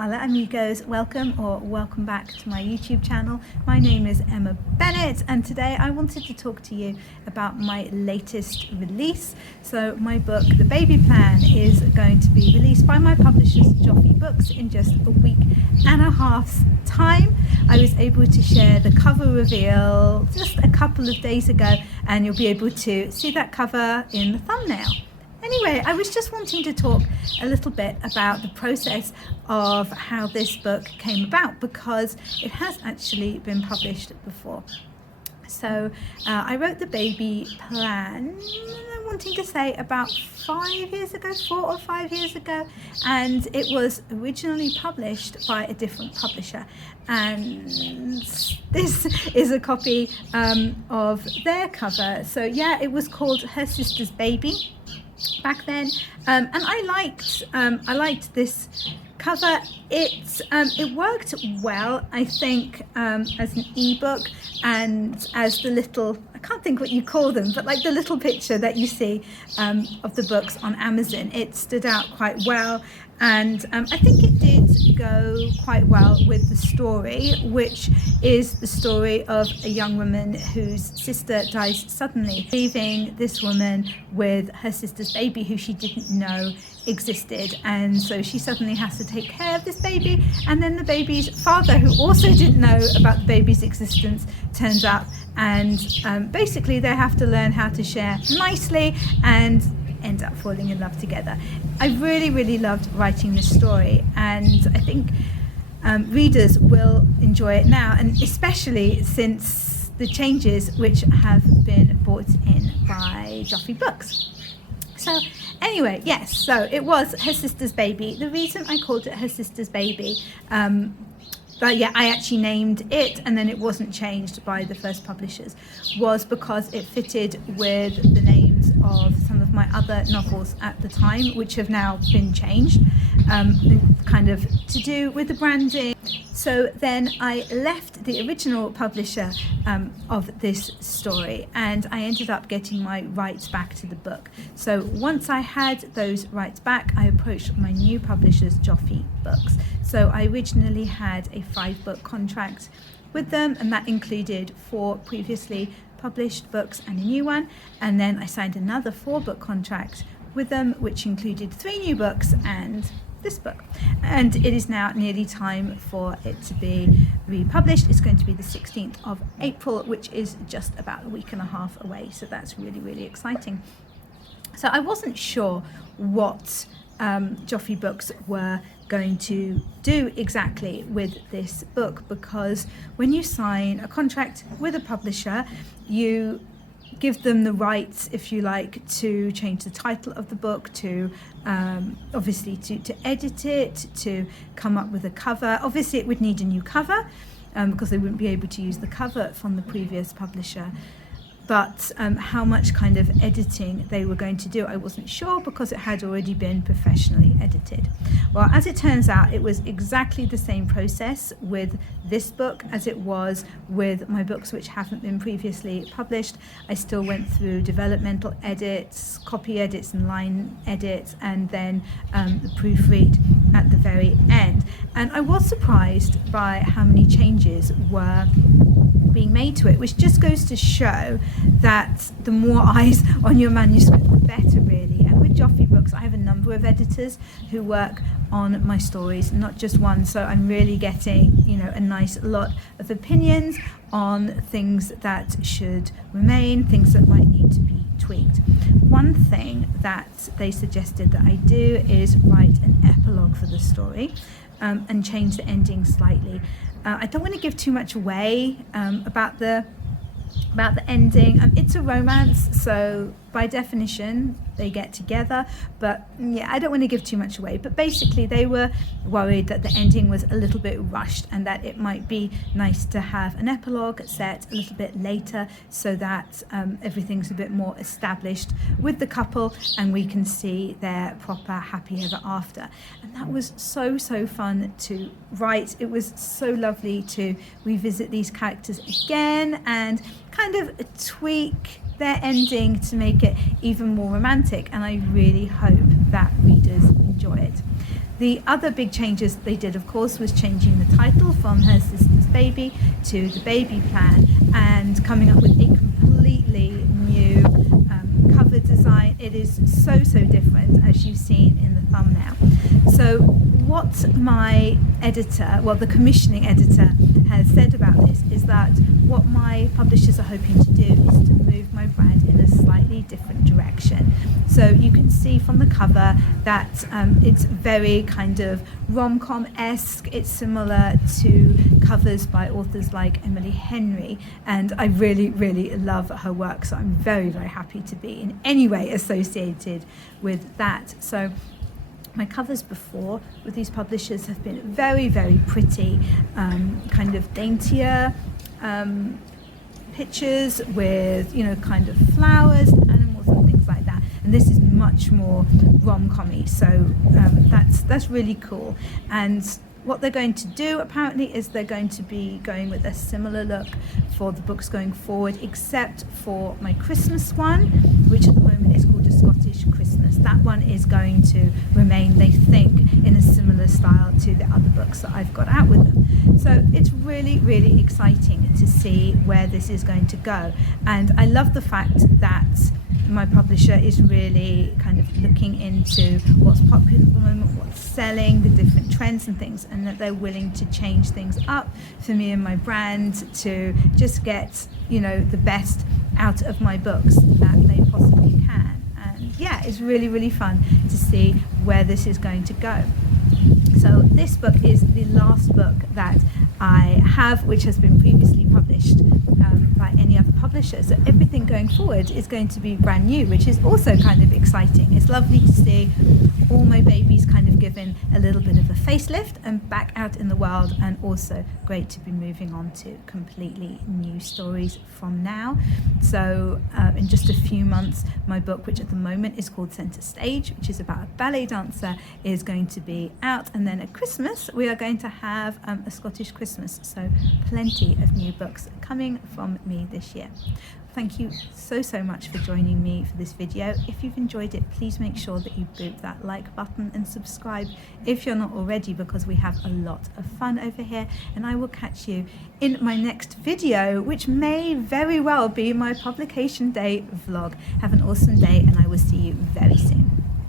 Hola amigos, welcome back to my YouTube channel. My name is Emma Bennet and today I wanted to talk to you about my latest release. So my book, The Baby Plan, is going to be released by my publishers Joffe Books in just a week and a half's time. I was able to share the cover reveal just a couple of days ago and you'll be able to see that cover in the thumbnail. Anyway, I was just wanting to talk a little bit about the process of how this book came about, because it has actually been published before. So I wrote The Baby Plan, I'm wanting to say about 4 or 5 years ago, and it was originally published by a different publisher, and this is a copy of their cover. So yeah, it was called Her Sister's Baby back then, and I liked this cover. It worked well, I think, as an ebook and as the little, I can't think what you call them, but like the little picture that you see of the books on Amazon. It stood out quite well, and I think it did go quite well with the story, which is the story of a young woman whose sister dies suddenly, leaving this woman with her sister's baby who she didn't know existed, and so she suddenly has to take care of this baby, and then the baby's father, who also didn't know about the baby's existence, turns up, and basically they have to learn how to share nicely and end up falling in love together. I really loved writing this story, and I think readers will enjoy it now, and especially since the changes which have been brought in by Joffe Books. So anyway, yes, so it was Her Sister's Baby. The reason I called it Her Sister's Baby, but yeah, I actually named it and then it wasn't changed by the first publishers, was because it fitted with the names of some of my other novels at the time, which have now been changed, kind of to do with the branding. So then I left the original publisher of this story, and I ended up getting my rights back to the book. So once I had those rights back, I approached my new publishers, Joffe Books. So I originally had a 5-book contract with them, and that included 4 previously published books and a new one. And then I signed another 4-book contract with them, which included 3 new books and this book, and it is now nearly time for it to be republished. It's going to be the 16th of April, which is just about a week and a half away, so that's really exciting. So I wasn't sure what Joffe Books were going to do exactly with this book, because when you sign a contract with a publisher, you give them the rights, if you like, to change the title of the book, to obviously to edit it, to come up with a cover. Obviously it would need a new cover because they wouldn't be able to use the cover from the previous publisher. But how much kind of editing they were going to do, I wasn't sure, because it had already been professionally edited. Well, as it turns out, it was exactly the same process with this book as it was with my books which haven't been previously published. I still went through developmental edits, copy edits and line edits, and then the proofread at the very end. And I was surprised by how many changes were being made to it, which just goes to show that the more eyes on your manuscript, the better, really. And with Joffe Books, I have a number of editors who work on my stories, not just one, so I'm really getting, a nice lot of opinions on things that should remain, things that might need to be tweaked. One thing that they suggested that I do is write an epilogue for the story, and change the ending slightly. I don't want to give too much away about the ending. It's a romance, so by definition they get together, but yeah, I don't want to give too much away. But basically they were worried that the ending was a little bit rushed, and that it might be nice to have an epilogue set a little bit later, so that everything's a bit more established with the couple and we can see their proper happy ever after. And that was so fun to write. It was so lovely to revisit these characters again and kind of tweak their ending to make it even more romantic, and I really hope that readers enjoy it. The other big changes they did, of course, was changing the title from Her Sister's Baby to The Baby Plan, and coming up with a completely new cover design. It is so different, as you've seen in the thumbnail. So what my editor, well, the commissioning editor, has said about this is that what my publishers are hoping to do is to move my brand in a slightly different direction. So you can see from the cover that it's very kind of rom-com-esque. It's similar to covers by authors like Emily Henry, and I really love her work, so I'm very happy to be in any way associated with that. So my covers before with these publishers have been very pretty, kind of daintier pictures with, you know, kind of flowers and animals and things like that. And this is much more rom-com-y, so that's really cool. And what they're going to do apparently is they're going to be going with a similar look for the books going forward, except for my Christmas one, which at the moment is called A Scottish Christmas. That one is going to remain, they think, in a similar style to the other books that I've got out with them. So it's really exciting to see where this is going to go. And I love the fact that my publisher is really kind of looking into what's popular at the moment, what's selling, the different trends and things, and that they're willing to change things up for me and my brand to just get, you know, the best out of my books that they possibly can. And yeah, it's really fun to see where this is going to go. So this book is the last book that I have, which has been previously published by any other publisher. So everything going forward is going to be brand new, which is also kind of exciting. It's lovely to see all my babies kind of given a little bit of a facelift and back out in the world, and also great to be moving on to completely new stories from now. So in just a few months, my book, which at the moment is called Center Stage, which is about a ballet dancer, is going to be out. And then at Christmas, we are going to have A Scottish Christmas. So plenty of new books coming from me this year. Thank you so much for joining me for this video. If you've enjoyed it, please make sure that you boop that like button and subscribe if you're not already, because we have a lot of fun over here. And I will catch you in my next video, which may very well be my publication day vlog. Have an awesome day, and I will see you very soon.